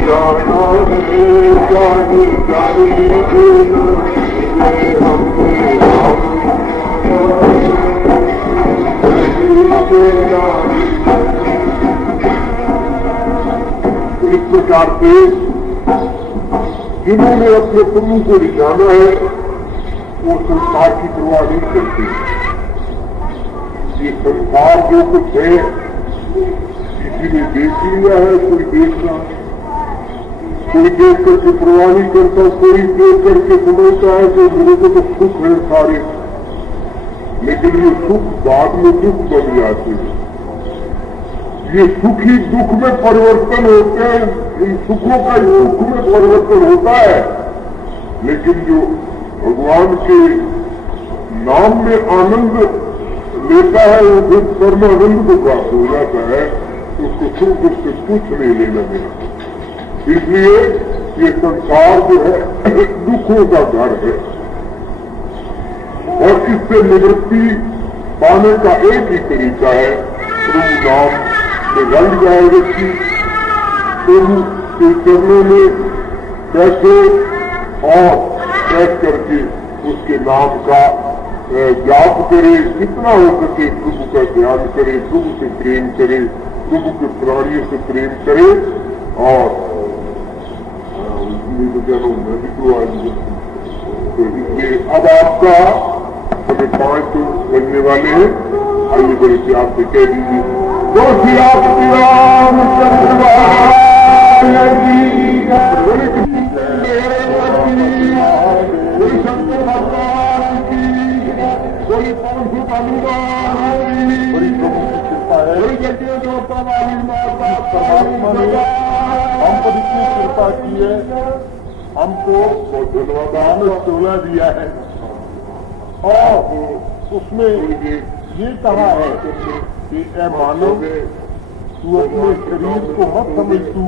जाना है जानी जानी इस प्रकार से जिन्होंने अपने प्रभु को रिझाना है वो संसार की परवाह नहीं करते। ये संसार जो कुछ है किसी ने देख लिया है, कोई देखना, कोई देख करके परवाह नहीं करता, कोई देख करके समझता है कि मेरे को तो सुख है सारे, लेकिन ये सुख बाद में दुख बन जाते हैं। ये सुख ही दुख में परिवर्तन होते हैं, इन सुखों का दुख में परिवर्तन होता है, लेकिन जो भगवान के नाम में आनंद लेता है वो फिर परमानंद को प्राप्त हो जाता है, उसको सुख दुख से कुछ नहीं लेना देना। इसलिए ये संसार जो है दुखों का घर है और इससे निवृत्ति पाने का एक ही तरीका है, प्रभु नाम से रंग जाए व्यक्ति, प्रभु के चरणों में बैठे और बैठ करके उसके नाम का जाप करे, जितना हो सके प्रभु का ध्यान करे, प्रभु से प्रेम करे, प्रभु के प्राणियों से प्रेम करे। और तो इसलिए अब आपका हमें 5 तो बजने वाले हैं, आइए बड़े प्यार से कह दीजिए तो श्री रामचंद्र कोई शंकर भगवान की, कोई पवन सुत हनुमान की, बड़ी प्रभु की कृपा है, कोई जगह जो वाली माता परमात्मा ने हम पर इतनी कृपा की है, हमको धन्यवाद चोला दिया है और उसमें ये कहा है कि ए मानव तू अपने शरीर को मत समझ तू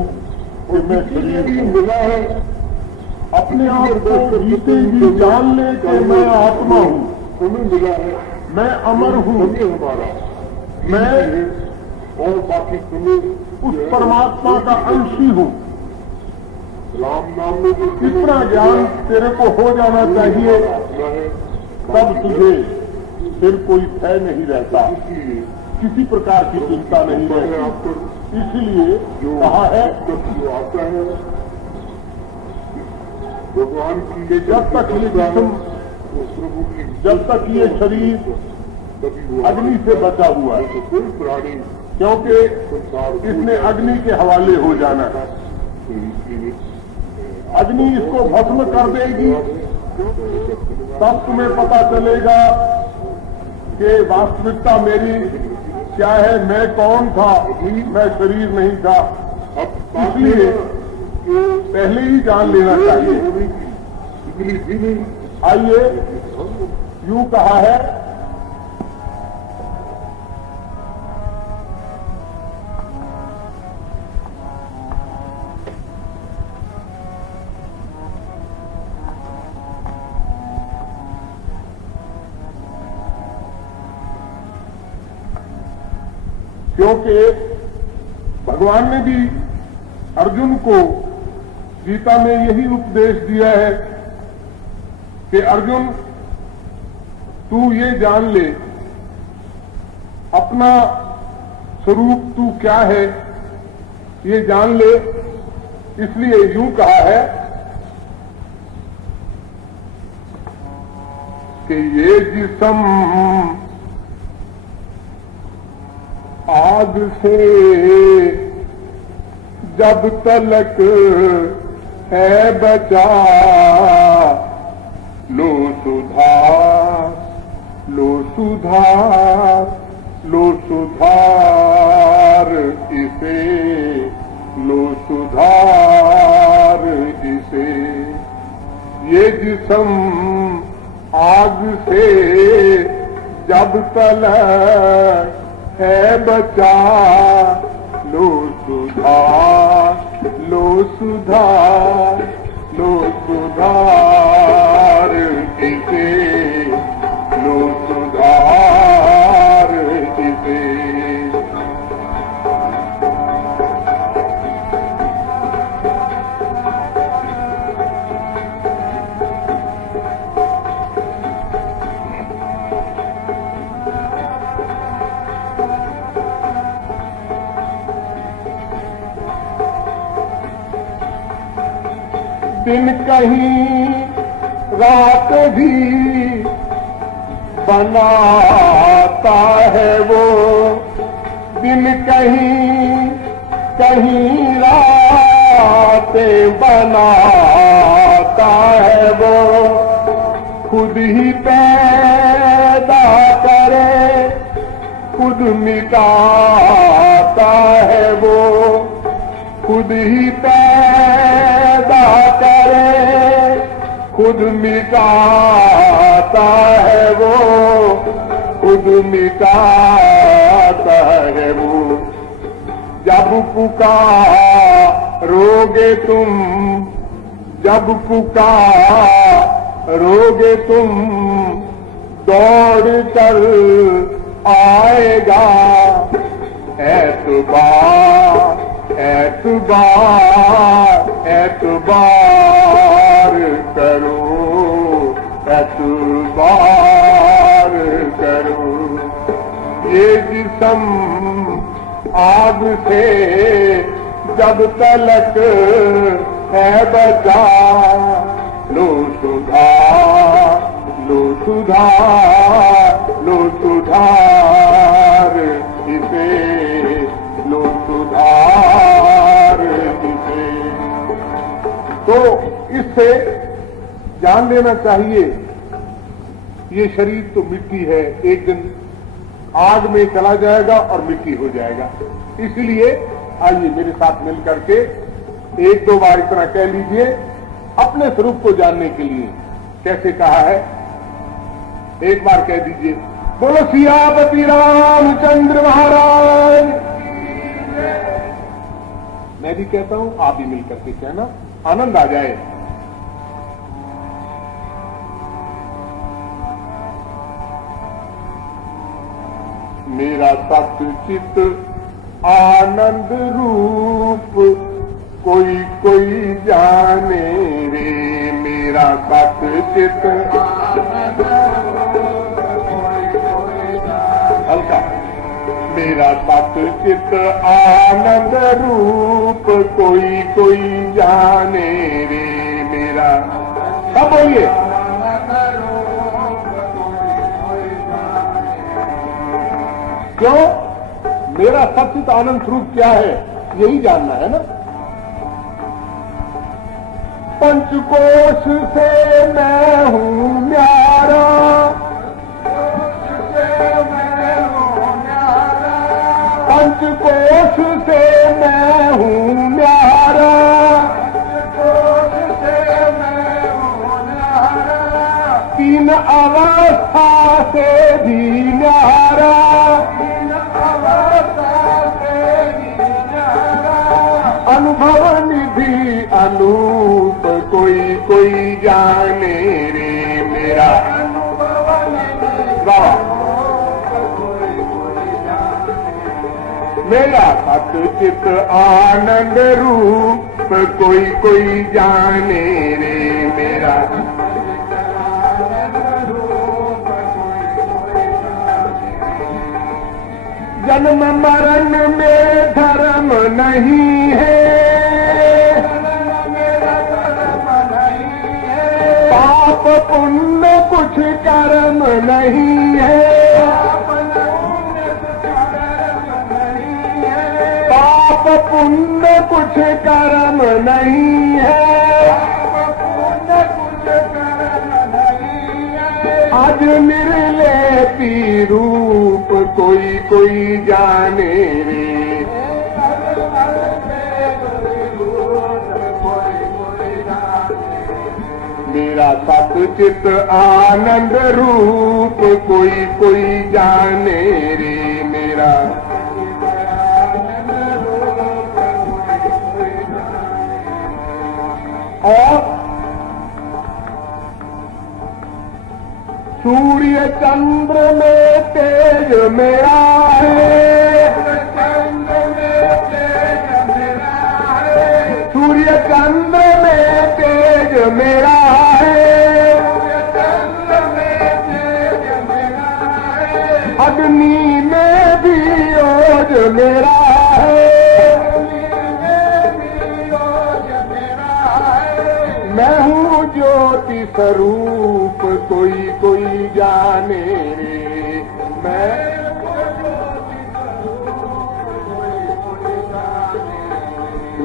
कि मैं शरीर मिला है, अपने आप को जीते ही जान ले कि मैं आत्मा हूँ, तुम्हें मिला है, मैं अमर हूँ, मैं और बाकी तुम्हें उस परमात्मा का अंशी हूँ। राम नाम में इतना ज्ञान तेरे को हो जाना चाहिए, तब तुझे फिर कोई भय नहीं रहता, किसी प्रकार की चिंता नहीं रहती। इसलिए कहा है जो आता है भगवान की, जब तक ये जिस्म, जब तक ये शरीर अग्नि से बचा हुआ है, क्योंकि इसने अग्नि के हवाले हो जाना है, अग्नि इसको भस्म कर देगी, तब तुम्हें पता चलेगा कि वास्तविकता मेरी क्या है, मैं कौन था, मैं शरीर नहीं था। इसलिए पहले ही जान लेना चाहिए। आइए, यूं कहा है क्योंकि भगवान ने भी अर्जुन को गीता में यही उपदेश दिया है कि अर्जुन तू ये जान ले अपना स्वरूप तू क्या है, ये जान ले। इसलिए यूं कहा है कि ये जिस्म आग से जब तलक है बचा, लो सुधार, लो सुधार, लो सुधार इसे, लो सुधार इसे। ये जिस्म आग से जब तलक है बचा, लो सुधार, लो सुधार, लो सुधार इसे, लो सुधार इसे। दिन कहीं रात भी बनाता है वो, दिन कहीं कहीं रातें बनाता है वो, खुद ही पैदा करे खुद मिटाता है वो, खुद ही पैदा करे खुद मिटाता है वो, खुद मिटाता है वो। जब पुकारोगे तुम, जब पुकारोगे तुम, दौड़ कर आएगा एतबार, एतबार, एतबार करो, एतबार करो। ये जिस्म आग से जब तलक है बचा, लो सुधार, लो सुधार, लो सुधार इसे, लो सुधार इसे। तो इससे जान लेना चाहिए ये शरीर तो मिट्टी है, एक दिन आग में चला जाएगा और मिट्टी हो जाएगा। इसलिए आइए मेरे साथ मिल करके एक दो बार इतना कह लीजिए अपने स्वरूप को जानने के लिए। कैसे कहा है, एक बार कह दीजिए, बोलो सियापति रामचंद्र महाराज। मैं भी कहता हूं, आप भी मिल करके कहना, आनंद आ जाए। मेरा सत्चित आनंद रूप कोई कोई जाने रे, मेरा सत्चित हल्का, मेरा सत्चित आनंद रूप कोई कोई जाने रे, मेरा सब बोलिए। क्यों? मेरा सचित आनंद स्वरूप क्या है, यही जानना है ना। पंचकोश से मैं हूँ न्यारा, पंचकोश से मैं हूँ न्यारा, तीन अवस्था से भी न्यारा, अनुभव निधि अनूप कोई कोई जाने रे, मेरा मेरा सत्चित आनंद रूप कोई कोई जाने रे, मेरा जन्म मरण में धर्म नहीं है, पाप पुण्य कुछ कर्म नहीं है, पाप पुण्य कुछ कर्म नहीं है, आज निर्लेपी रूप कोई कोई जाने रे, मेरा सत्चित आनंद रूप कोई कोई जाने रे, मेरा और सूर्य चंद्र में तेज मेरा है, सूर्य चंद्र में तेज मेरा है, अग्नि में भी ओज मेरा है, स्वरूप कोई कोई जाने रे। मैं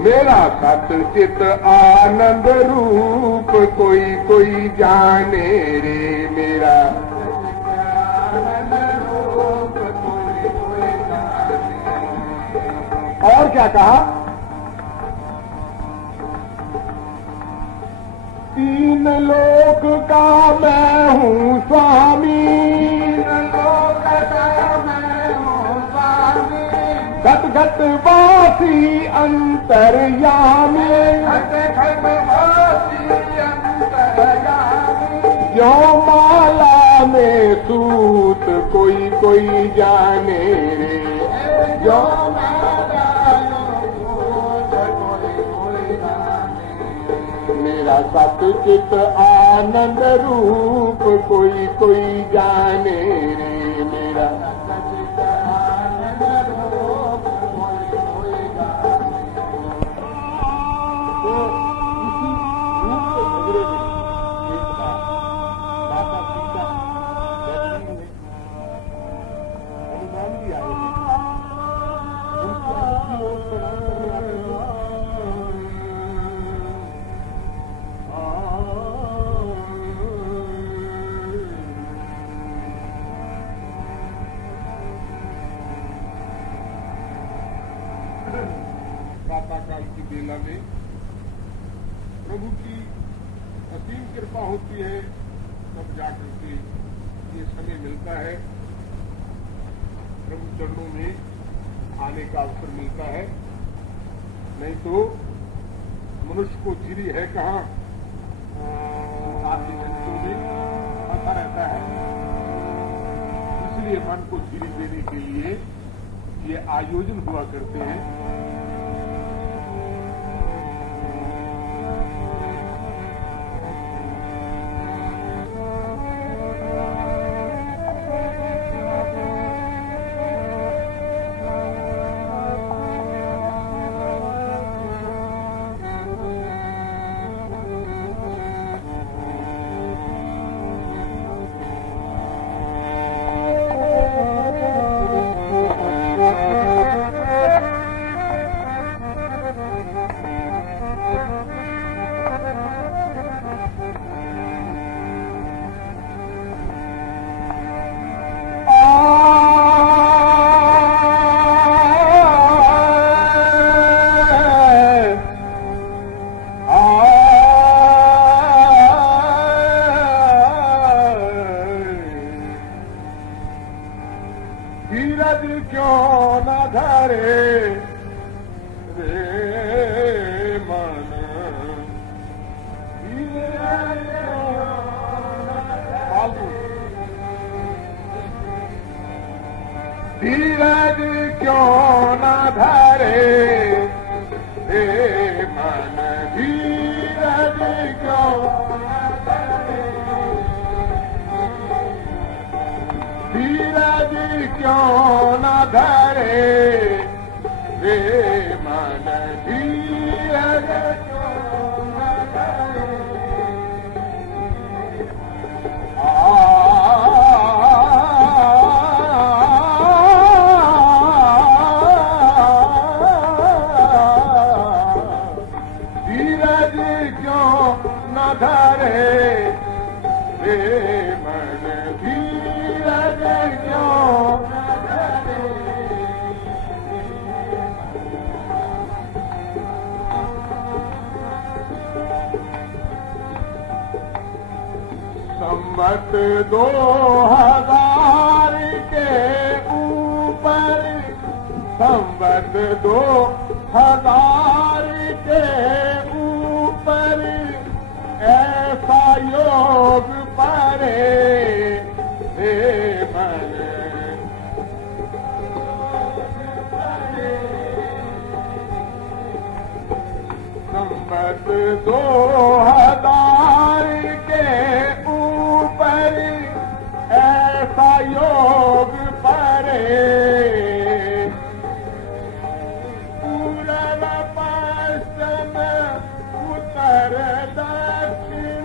मेरा सतचित आनंद रूप कोई कोई जाने रे। मेरा और क्या कहा? तीन लोक का मैं हूँ स्वामी, लोक का मैं हूँ स्वामी, घट घट वासी अंतर्यामी, घट घट वासी अंतर्यामी, जो माला में सूत कोई कोई जाने रे। जो मेरा सतचित आनंद रूप कोई कोई जाने रे। मेरा सतचित आनंद रूप कोई कोई जाने। तो इसी रूप के झगड़े में एक बार माता सीता बैठी हुई हनुमान जी आए हैं। उनको दूसरी ओर प्रणाम करने आते हैं। प्रातःकाल की बेला में प्रभु की असीम कृपा होती है, तब जाकर के ये समय मिलता है, प्रभु चरणों में आने का अवसर मिलता है। नहीं तो मनुष्य को चिरी है कहाँ, साथी घंटों में आता रहता है। इसलिए मन को चिरी देने के लिए ये आयोजन हुआ करते हैं। धीरज क्यों न धरे रे मन, धीरज क्यों न धरे रे मन, धीरज क्यों न धरे, धीरज क्यों न धरे रे मन, धीरज क्यों न धरे। धीरज क्यों न धरे रे मन, धीरज क्यों न धरे। संवत 2000 के ऊपर, संवत 2000 के ऊपर ऐसा योग परे हे मन, संवत 2000 के ऊपर ऐसा योग परे, पूरब पश्चिम उत्तर दक्षिण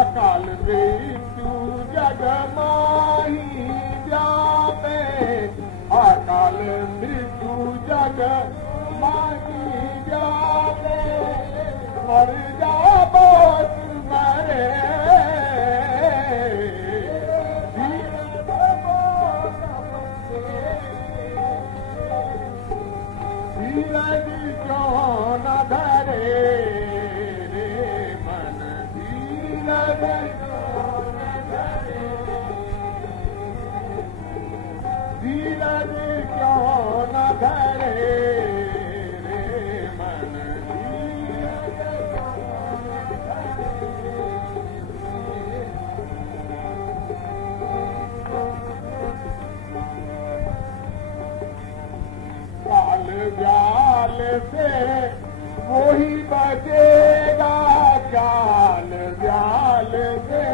अकाल मृत्यु जग माही व्यापे, अकाल मृत्यु जग माही व्यापे, मर जाबो मरे धीरज क्यों न धरे धीरज क्यों न धरे रे मन, काल व्याल से वही बचेगा, काल व्याल से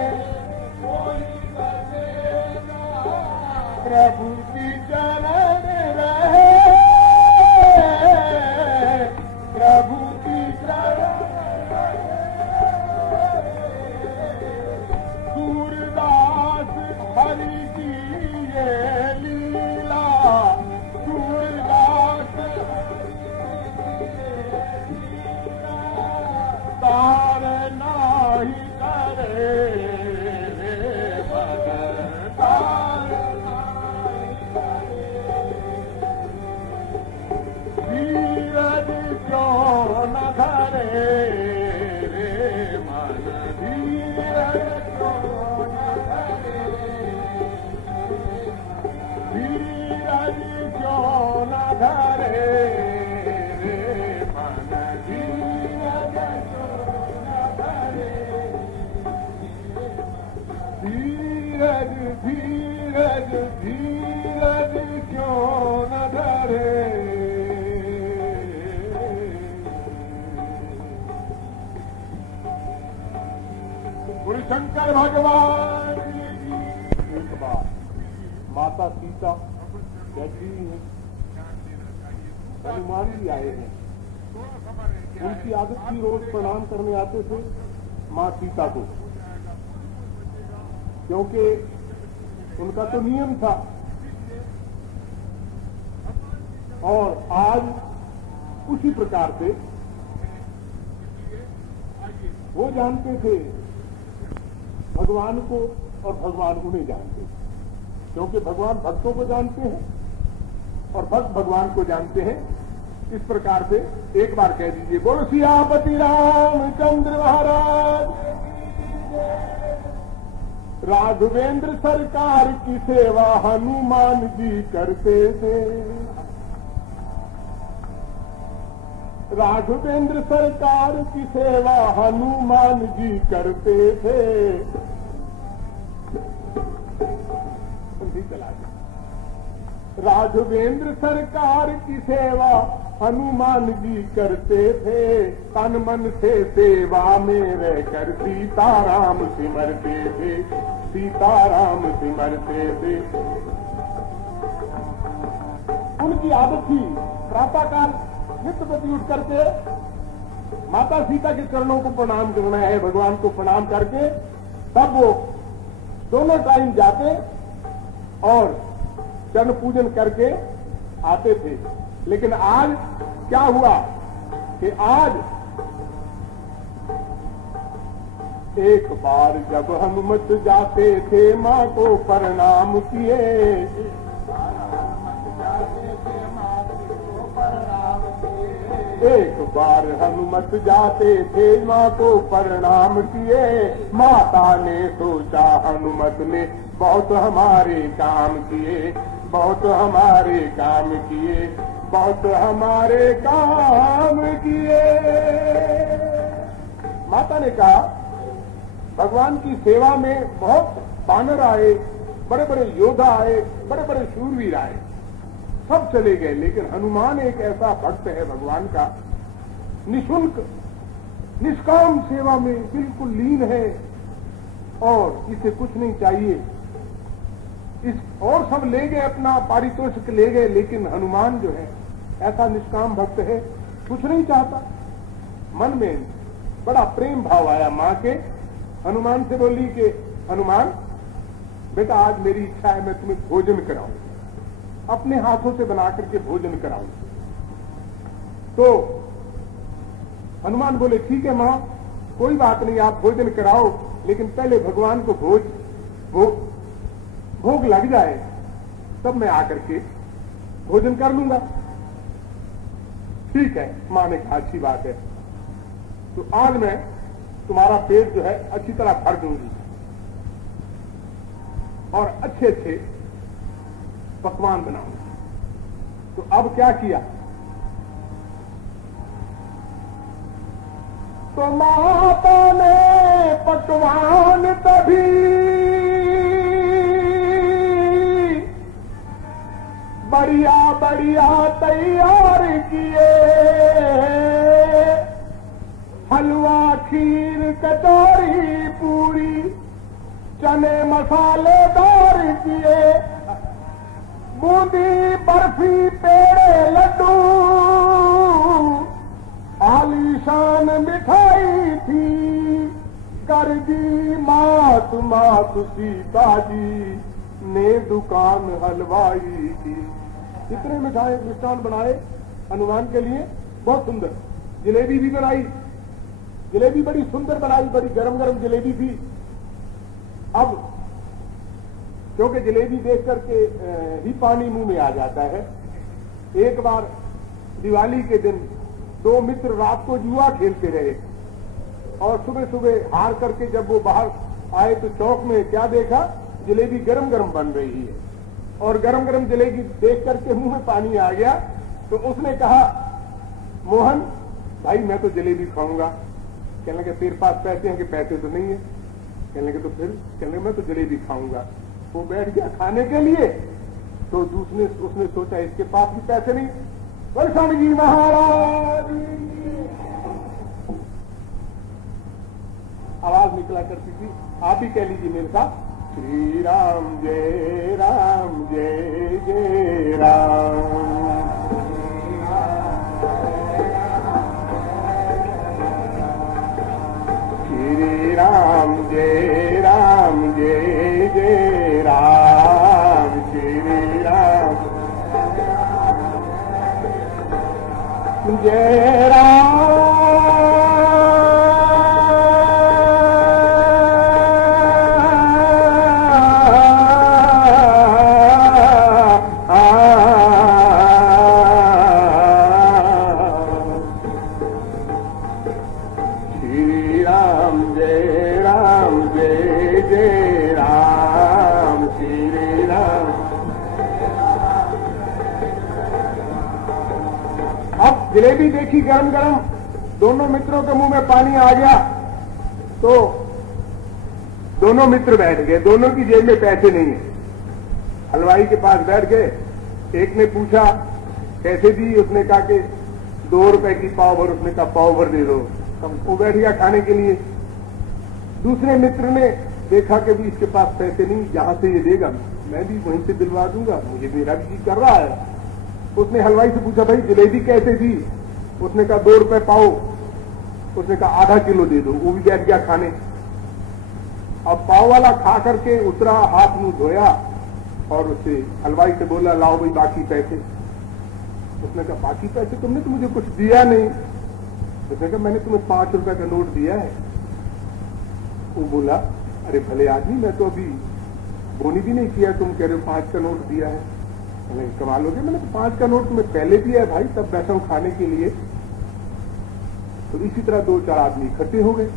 वही बचेगा, प्रभु की चरण रहे, प्रभु की चरण रहे, सूरदास हरि की ये लीला, सूरदास तार नाही करे रे मन, तार धीरज क्यों न धरे रे मन, धीरज क्यों न धरे, धीरज क्यों न धरे रे मन, धीरज क्यों न धरे, धीरज धीरज धीरज क्यों न धरे। गुरु शंकर भगवान एक बार माता सीता बैठी है, हनुमान जी आए हैं, उनकी आदत थी रोज प्रणाम करने आते थे माँ सीता को, क्योंकि उनका तो नियम था। और आज उसी प्रकार से वो जानते थे भगवान को और भगवान उन्हें जानते थे, क्योंकि भगवान भक्तों को जानते हैं और भक्त भगवान को जानते हैं। इस प्रकार से एक बार कह दीजिए, बोलो सियापति रामचंद्र महाराज, राघवेंद्र सरकार की सेवा हनुमान जी करते थे, राघवेंद्र सरकार की सेवा हनुमान जी करते थे। चला राघवेंद्र सरकार की सेवा हनुमान जी करते थे, तन मन से सेवा में रहकर सीताराम सिमरते थे, सीताराम सिमरते थे। उनकी आदत थी प्रातःकाल नित्य प्रति उठ करके माता सीता के चरणों को प्रणाम करना है, भगवान को प्रणाम करके तब वो दोनों टाइम जाते और चरण पूजन करके आते थे। लेकिन आज क्या हुआ कि आज एक बार जब हनुमत जाते थे माँ को प्रणाम किए, एक बार हनुमत जाते थे माँ को प्रणाम किए, माता ने सोचा हनुमत ने बहुत हमारे काम किए, बहुत हमारे काम किए, बहुत हमारे काम किए। माता ने कहा भगवान की सेवा में बहुत बानर आए, बड़े बड़े योद्धा आए, बड़े बड़े शूरवीर आए, सब चले गए, लेकिन हनुमान एक ऐसा भक्त है भगवान का, निःशुल्क निष्काम सेवा में बिल्कुल लीन है और इसे कुछ नहीं चाहिए। इस और सब ले गए, अपना पारितोषिक ले गए, लेकिन हनुमान जो है ऐसा निष्काम भक्त है, कुछ नहीं चाहता। मन में बड़ा प्रेम भाव आया मां के, हनुमान से बोली कि हनुमान बेटा आज मेरी इच्छा है मैं तुम्हें भोजन कराऊं, अपने हाथों से बना करके भोजन कराऊं। तो हनुमान बोले ठीक है मां, कोई बात नहीं, आप भोजन कराओ, लेकिन पहले भगवान को भोग लग जाए तब मैं आकर के भोजन कर लूंगा। ठीक है, मां ने कहा अच्छी बात है, तो आज मैं तुम्हारा पेट जो है अच्छी तरह भर दूंगी और अच्छे अच्छे पकवान बनाऊंगी। तो अब क्या किया, तो माता ने पकवान तभी बढ़िया बढ़िया तैयार किए, हलवा खीर कचौरी पूरी चने मसालेदार किए, बूंदी बर्फी पेड़े लड्डू आलीशान मिठाई थी, कर दी मात सीता जी ने दुकान हलवाई की। इतने मिष्ठान बनाए हनुमान के लिए, बहुत सुंदर। जलेबी भी बनाई, जलेबी बड़ी सुंदर बनाई, बड़ी गरम गरम जलेबी थी। अब क्योंकि जलेबी देख करके ही पानी मुंह में आ जाता है। एक बार दिवाली के दिन दो मित्र रात को जुआ खेलते रहे और सुबह सुबह हार करके जब वो बाहर आए तो चौक में क्या देखा, जलेबी गरम गरम बन रही है और गरम गरम जलेबी देख करके मुंह में पानी आ गया। तो उसने कहा मोहन भाई मैं तो जलेबी खाऊंगा। कहने लगे तेरे पास पैसे हैं कि पैसे तो नहीं है। कहने लगे तो फिर, कहने लगे मैं तो जलेबी खाऊंगा। वो बैठ गया खाने के लिए, तो उसने सोचा इसके पास भी पैसे नहीं। स्वामी जी महाराज आवाज निकला करती थी, आप ही कह लीजिए मेरे साथ, श्री राम जय जय राम। श्री राम जय जय राम। श्री राम जय राम। जलेबी देखी गरम गरम, दोनों मित्रों के मुंह में पानी आ गया। तो दोनों मित्र बैठ गए, दोनों की जेब में पैसे नहीं है। हलवाई के पास बैठ गए, एक ने पूछा कैसे दी, उसने कहा कि 2 रुपए की पाव भर, उसने कहा पाव भर दे दो। वो बैठ गया खाने के लिए। दूसरे मित्र ने देखा कि भी इसके पास पैसे नहीं, जहां से ये देगा मैं भी वहीं से दिलवा दूंगा, मुझे मेरा भी जी कर रहा है। उसने हलवाई से पूछा भाई जलेबी कैसे दी, उसने कहा 2 रुपए पाव। उसने कहा आधा किलो दे दो। वो भी बैठ गया खाने। अब पाव वाला खा करके उतरा, हाथ मुंह धोया और उससे हलवाई से बोला लाओ भाई बाकी पैसे। उसने कहा बाकी पैसे तुमने तो मुझे कुछ दिया नहीं। उसने कहा मैंने तुम्हें 5 रुपए का नोट दिया है। वो बोला अरे भले आदमी, मैं तो अभी बोनी भी नहीं किया, तुम कह रहे हो 5 का नोट दिया है। कमाल हो गया, मैंने तो 5 का नोट तुम्हें पहले दिया है भाई, तब बैठा हूं खाने के लिए। तो इसी तरह 2-4 आदमी इकट्ठे हो गए।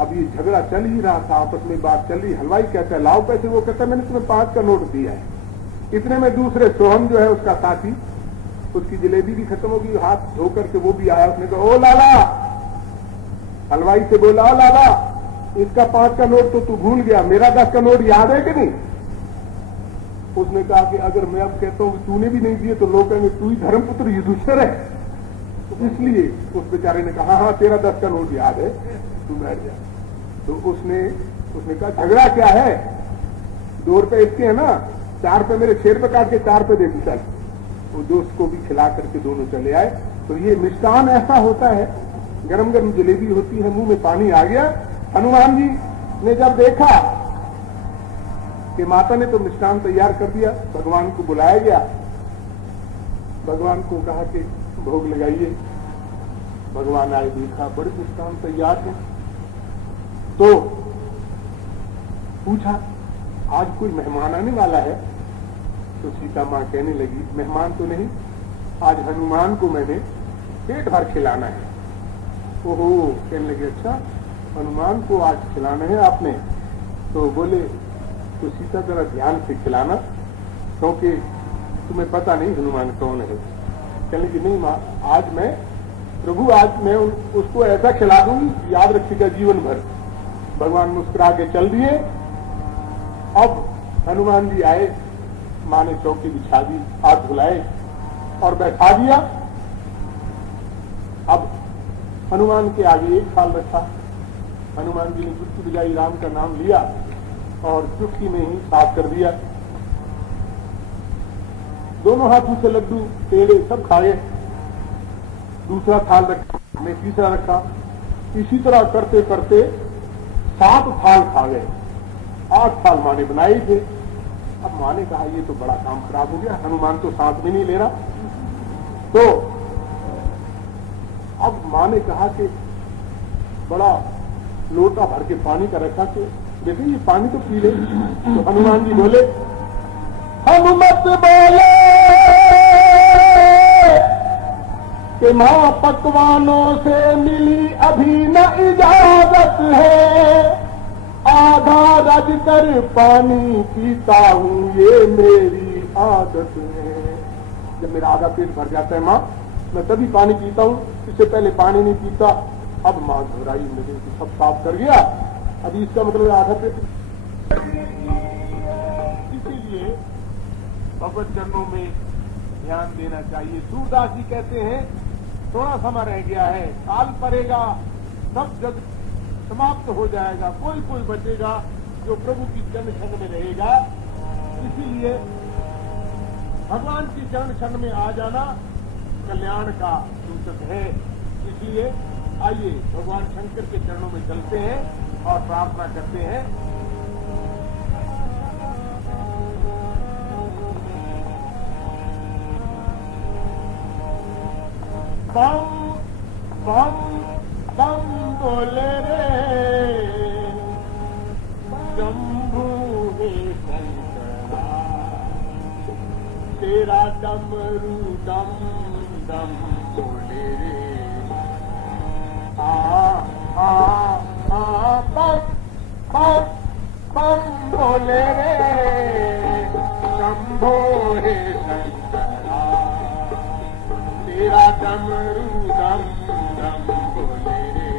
अब ये झगड़ा चल ही रहा था, आपस में बात चल रही। हलवाई कहता है लाओ पैसे, वो कहता है मैंने तुम्हें 5 का नोट दिया है। इतने में दूसरे सोहन जो है उसका साथी, उसकी जलेबी भी खत्म होगी, हाथ धो करके वो भी आया। उसने कहा ओ लाला, हलवाई से बोला ओ लाला इसका 5 का नोट तो तू भूल गया, मेरा 10 का नोट याद है कि नहीं? उसने कहा कि अगर मैं अब कहता हूं कि तूने भी नहीं दिए तो लोग कहेंगे तू ही धर्मपुत्र युधिष्ठिर है, तो इसलिए उस बेचारे ने कहा हाँ तेरा 10 का नोट याद है, तू बैठ जा। तो उसने कहा झगड़ा क्या है, 2 रुपए इसके है ना, 4 रुपए मेरे 6 रुपए काट के 4 रुपए दे दी चल। वो दोस्त को भी खिला करके दोनों चले आए। तो ये मिष्टान ऐसा होता है, गरम गरम जलेबी होती है, मुंह में पानी आ गया। हनुमान जी ने जब देखा कि माता ने तो मिष्टान तैयार कर दिया, भगवान को बुलाया गया, भगवान को कहा कि भोग लगाइए। भगवान आए, देखा बड़े मिष्टान तैयार है, तो पूछा आज कोई मेहमान आने वाला है? तो सीता मां कहने लगी मेहमान तो नहीं, आज हनुमान को मैंने पेट भर खिलाना है। ओहो, कहने लगे अच्छा हनुमान को आज खिलाना है आपने? तो बोले तो सीता जरा ध्यान से खिलाना, क्योंकि तुम्हें पता नहीं हनुमान कौन है। कहने लगी नहीं मां, आज मैं प्रभु आज मैं उसको ऐसा खिला दूंगी याद रखिएगा जीवन भर। भगवान मुस्कुरा के चल दिए। अब हनुमान जी आए, मां ने चौकी बिछा दी, हाथ धुलाए और बैठा दिया। अब हनुमान के आगे 1 थाल रखा। हनुमान जी ने चुटकी बजाई, राम का नाम लिया और चुटकी में ही साफ कर दिया। दोनों हाथों से लड्डू पेड़े सब खाए। दूसरा थाल रखा, मैं तीसरा रखा। इसी तरह करते करते 7 थाल खा गए। 8 थाल मां ने बनाए थे। अब मां ने कहा ये तो बड़ा काम खराब हो गया, हनुमान तो साथ में नहीं ले रहा। तो अब मां ने कहा कि बड़ा लोटा भर के पानी का रखा कि देखिए ये पानी तो पी ले। तो हनुमान जी बोले हनुमत बोले कि मां पकवानों से मिली अभी न इजाजत है, आधा रज कर पानी पीता हूं ये मेरी आदत है। जब मेरा आधा पेट भर जाता है मां, मैं तभी पानी पीता हूं, इससे पहले पानी नहीं पीता। अब मां घबराई, मुझे सब साफ कर गया, अभी इसका मतलब आधा पेट। इसीलिए भगवत चरणों में ध्यान देना चाहिए। सूरदास जी कहते हैं थोड़ा समय रह गया है, काल पड़ेगा, सब जग समाप्त हो जाएगा, कोई बचेगा जो प्रभु की चरण क्षण में रहेगा। इसीलिए भगवान की चरण क्षण में आ जाना कल्याण का सूचक है। इसलिए आइए भगवान शंकर के चरणों में चलते हैं और प्रार्थना करते हैं। बम बम बम बोले रे शंभू हे शंकरा, तेरा डमरू डम डम बोले रे। बम बम बम बोले रे शंभो हे शंकरा, तेरा डमरू डम डम बोले रे।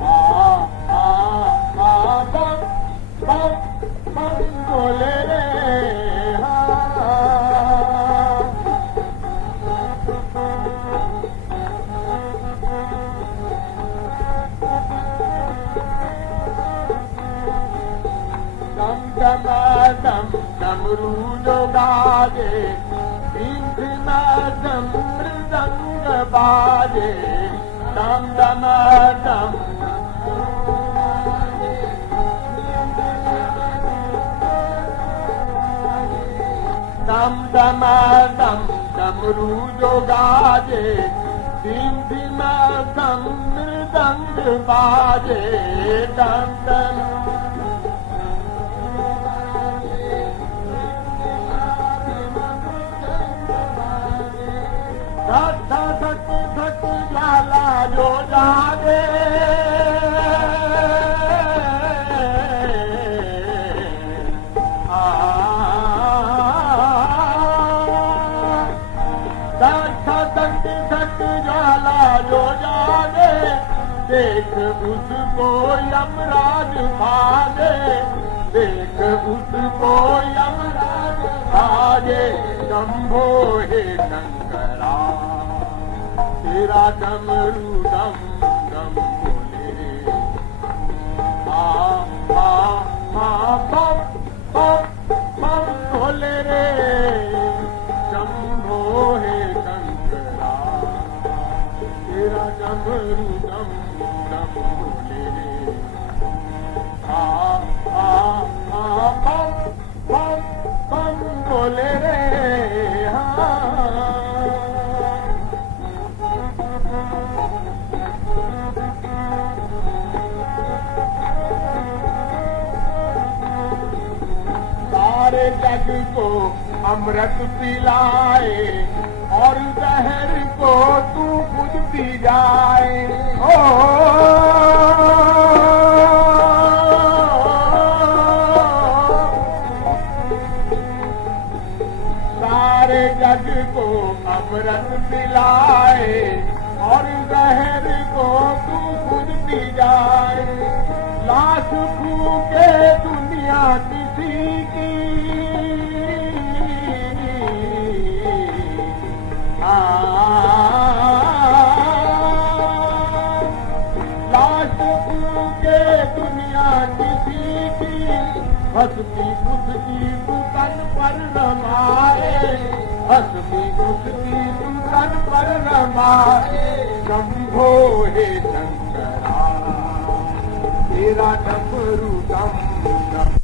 बम बम बम बोले रे। डम डमरू जो गाजे, इंद्र डम मृदंग बाजे। डम डम डम डम डम डम डमरू जो गाजे, इंद्र डम मृदंग बाजे। डम डम धक धक धक लाला जो जागे, धक धक धक ज्वाला जो जागे, देख उसको यमराज भागे, देख उसको यमराज बाजे शंभो हे शंकरा तेरा डमरू डम डम बोले बम बम बम बोले रे शंभो हे शंकरा तेरा डमरू डम डम बोले रे बम बम बम बोले रे सारे जग को अमृत पिलाए और जहर को तू खुद पी जाए ओ सारे जग को अमृत पिलाए और जहर को तू खुद पी जाए लाश फूके दुनिया किसी की लाश फूके दुनिया किसी की हंसती उसकी दुकान पर रमाए हंसती उसकी दुकान पर रमाए शंभो हे शंकरा तेरा डमरू डम डम